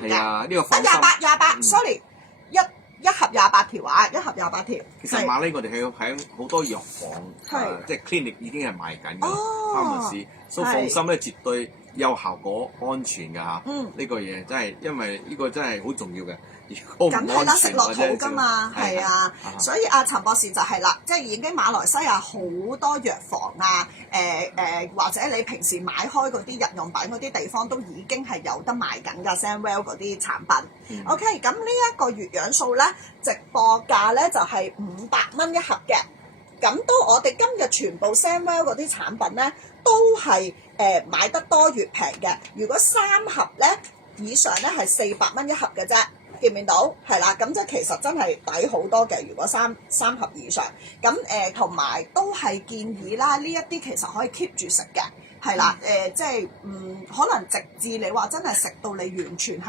條嘅。係啊，呢個放心。28 sorry， 一盒28條啊，一盒28條。其實馬呢，我哋喺好多藥房，即係 clinic 已經係賣緊嘅，pharmacy，所以放心咧，絕對有效果、安全㗎嚇。呢個嘢真係，因為呢個真係好重要嘅。梗係啦，食落肚㗎嘛，係啊，所以阿陳博士就係啦，即係已經馬來西亞好多藥房啊，或者你平時買開嗰啲日用品嗰啲地方都已經係有得賣緊㗎 Sandwell 嗰啲產品。OK， 咁呢一個月養素咧，直播價咧就係500蚊一盒嘅。咁都我哋今日全部 Sandwell 嗰啲產品咧，都係買得多越平嘅。如果3盒咧以上咧係400蚊一盒嘅啫。見唔見到？係啦，咁即係其實真係抵好多嘅。如果三盒以上，咁同埋都係建議啦，呢一啲其實可以 keep 住食嘅，係啦，即係可能直至你話真係食到你完全係。